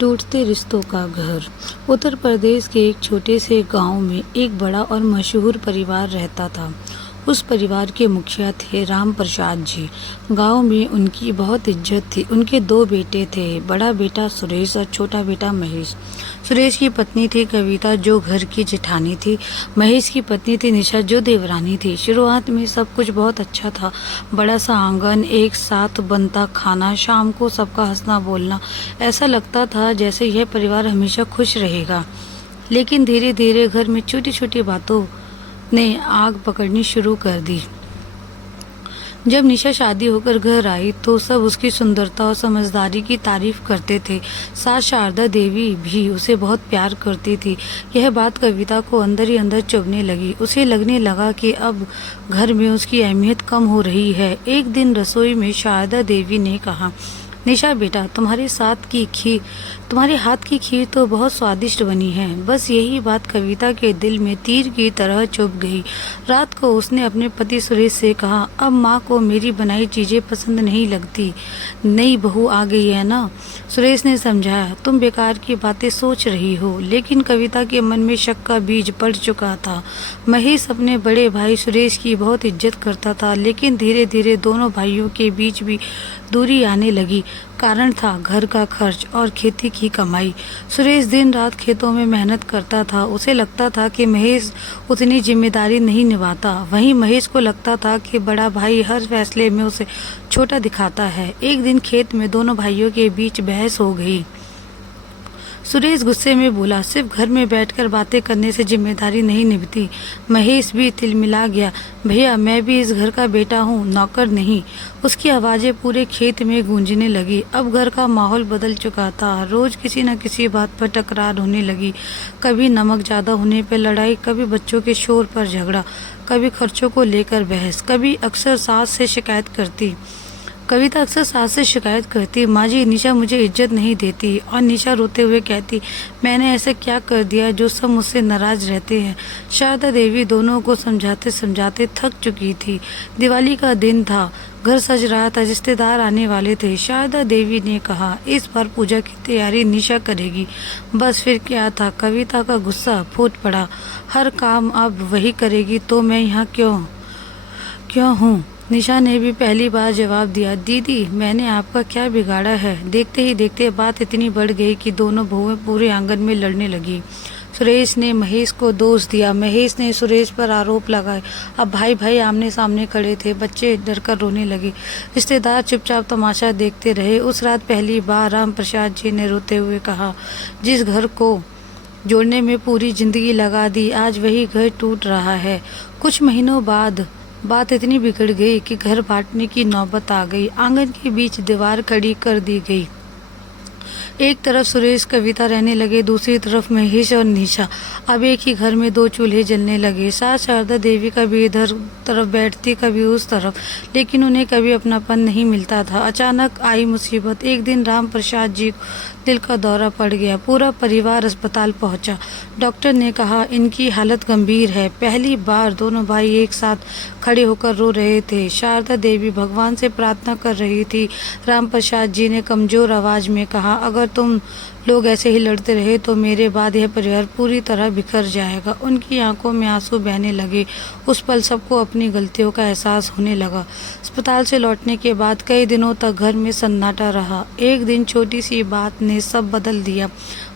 टूटते रिश्तों का घर। उत्तर प्रदेश के एक छोटे से गांव में एक बड़ा और मशहूर परिवार रहता था। उस परिवार के मुखिया थे राम प्रसाद जी। गांव में उनकी बहुत इज्जत थी। उनके दो बेटे थे, बड़ा बेटा सुरेश और छोटा बेटा महेश। सुरेश की पत्नी थी कविता, जो घर की जेठानी थी। महेश की पत्नी थी निशा, जो देवरानी थी। शुरुआत में सब कुछ बहुत अच्छा था। बड़ा सा आंगन, एक साथ बनता खाना, शाम को सबका हंसना बोलना। ऐसा लगता था जैसे यह परिवार हमेशा खुश रहेगा। लेकिन धीरे धीरे घर में छोटी छोटी बातों ने आग पकड़नी शुरू कर दी। जब निशा शादी होकर घर आई तो सब उसकी सुंदरता और समझदारी की तारीफ करते थे। सास शारदा देवी भी उसे बहुत प्यार करती थी। यह बात कविता को अंदर ही अंदर चुभने लगी। उसे लगने लगा कि अब घर में उसकी अहमियत कम हो रही है। एक दिन रसोई में शारदा देवी ने कहा, निशा बेटा, तुम्हारे हाथ की खीर तो बहुत स्वादिष्ट बनी है। बस यही बात कविता के दिल में तीर की तरह चुभ गई। रात को उसने अपने पति सुरेश से कहा, अब माँ को मेरी बनाई चीजें पसंद नहीं लगती। नई बहू आ गई है ना। सुरेश ने समझाया, तुम बेकार की बातें सोच रही हो। लेकिन कविता के मन में शक का बीज पड़ चुका था। महेश अपने बड़े भाई सुरेश की बहुत इज्जत करता था, लेकिन धीरे धीरे दोनों भाइयों के बीच भी दूरी आने लगी। कारण था घर का खर्च और खेती की कमाई। सुरेश दिन रात खेतों में मेहनत करता था। उसे लगता था कि महेश उतनी जिम्मेदारी नहीं निभाता। वहीं महेश को लगता था कि बड़ा भाई हर फैसले में उसे छोटा दिखाता है। एक दिन खेत में दोनों भाइयों के बीच बहस हो गई। सुरेश गुस्से में बोला, सिर्फ घर में बैठकर बातें करने से जिम्मेदारी नहीं निभती। महेश भी तिलमिला गया, भैया मैं भी इस घर का बेटा हूँ, नौकर नहीं। उसकी आवाज़ें पूरे खेत में गूंजने लगी। अब घर का माहौल बदल चुका था। रोज किसी न किसी बात पर टकरार होने लगी। कभी नमक ज़्यादा होने पर लड़ाई, कभी बच्चों के शोर पर झगड़ा, कभी खर्चों को लेकर बहस, कभी अक्सर सास से शिकायत करती। कविता अक्सर सास से शिकायत करती, माँ जी निशा मुझे इज्जत नहीं देती। और निशा रोते हुए कहती, मैंने ऐसा क्या कर दिया जो सब मुझसे नाराज रहते हैं। शारदा देवी दोनों को समझाते समझाते थक चुकी थी। दिवाली का दिन था, घर सज रहा था, रिश्तेदार आने वाले थे। शारदा देवी ने कहा, इस बार पूजा की तैयारी निशा करेगी। बस फिर क्या था, कविता का गुस्सा फूट पड़ा। हर काम अब वही करेगी तो मैं यहाँ क्यों हूँ। निशा ने भी पहली बार जवाब दिया, दीदी मैंने आपका क्या बिगाड़ा है। देखते ही देखते बात इतनी बढ़ गई कि दोनों बहुएं पूरे आंगन में लड़ने लगी। सुरेश ने महेश को दोष दिया, महेश ने सुरेश पर आरोप लगाए। अब भाई भाई आमने सामने खड़े थे। बच्चे डरकर रोने लगे। रिश्तेदार चुपचाप तमाशा देखते रहे। उस रात पहली बार राम प्रसाद जी ने रोते हुए कहा, जिस घर को जोड़ने में पूरी जिंदगी लगा दी, आज वही घर टूट रहा है। कुछ महीनों बाद बात इतनी बिगड़ गई कि घर बांटने की नौबत आ गई। आंगन के बीच दीवार खड़ी कर दी गई। एक तरफ सुरेश कविता रहने लगे, दूसरी तरफ महेश और निशा। अब एक ही घर में दो चूल्हे जलने लगे। सास शारदा देवी कभी इधर तरफ बैठती, कभी उस तरफ, लेकिन उन्हें कभी अपनापन नहीं मिलता था। अचानक आई मुसीबत। एक दिन राम प्रसाद जी को दिल का दौरा पड़ गया। पूरा परिवार अस्पताल पहुंचा। डॉक्टर ने कहा, इनकी हालत गंभीर है। पहली बार दोनों भाई एक साथ खड़े होकर रो रहे थे। शारदा देवी भगवान से प्रार्थना कर रही थी। राम प्रसाद जी ने कमजोर आवाज में कहा, अगर तुम लोग ऐसे ही लड़ते रहे तो मेरे बाद यह परिवार पूरी तरह बिखर जाएगा। उनकी आंखों में आंसू बहने लगे। उस पल सबको अपनी गलतियों का एहसास होने लगा। अस्पताल से लौटने के बाद कई दिनों तक घर में सन्नाटा रहा। एक दिन छोटी सी बात ने सब बदल दिया।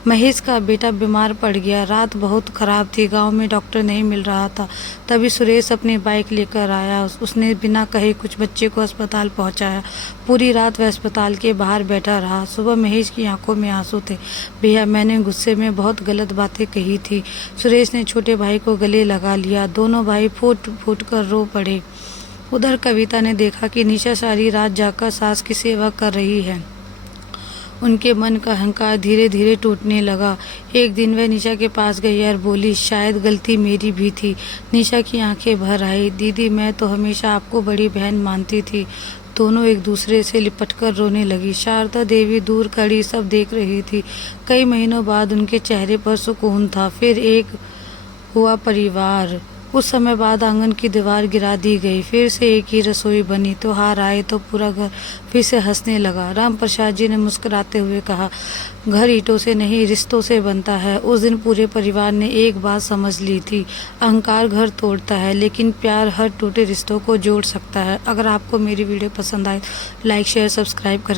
महेश का बेटा बीमार पड़ गया। रात बहुत खराब थी, गांव में डॉक्टर नहीं मिल रहा था। तभी सुरेश अपनी बाइक लेकर आया। उसने बिना कहे कुछ बच्चे को अस्पताल पहुंचाया। पूरी रात वह अस्पताल के बाहर बैठा रहा। सुबह महेश की आंखों में आंसू थे। भैया मैंने गुस्से में बहुत गलत बातें कही थी। सुरेश ने छोटे भाई को गले लगा लिया। दोनों भाई फूट फूट कर रो पड़े। उधर कविता ने देखा कि निशा सारी रात जाकर सास की सेवा कर रही है। उनके मन का अहंकार धीरे धीरे टूटने लगा। एक दिन वह निशा के पास गई और बोली, शायद गलती मेरी भी थी। निशा की आंखें भर आई, दीदी मैं तो हमेशा आपको बड़ी बहन मानती थी। दोनों एक दूसरे से लिपटकर रोने लगी। शारदा देवी दूर खड़ी सब देख रही थी। कई महीनों बाद उनके चेहरे पर सुकून था। फिर एक हुआ परिवार कुछ समय बाद आंगन की दीवार गिरा दी गई। फिर से एक ही रसोई बनी। त्योहार आए तो पूरा घर फिर से हंसने लगा। राम प्रसाद जी ने मुस्कुराते हुए कहा, घर ईंटों से नहीं रिश्तों से बनता है। उस दिन पूरे परिवार ने एक बात समझ ली थी, अहंकार घर तोड़ता है लेकिन प्यार हर टूटे रिश्तों को जोड़ सकता है। अगर आपको मेरी वीडियो पसंद आए लाइक शेयर सब्सक्राइब कर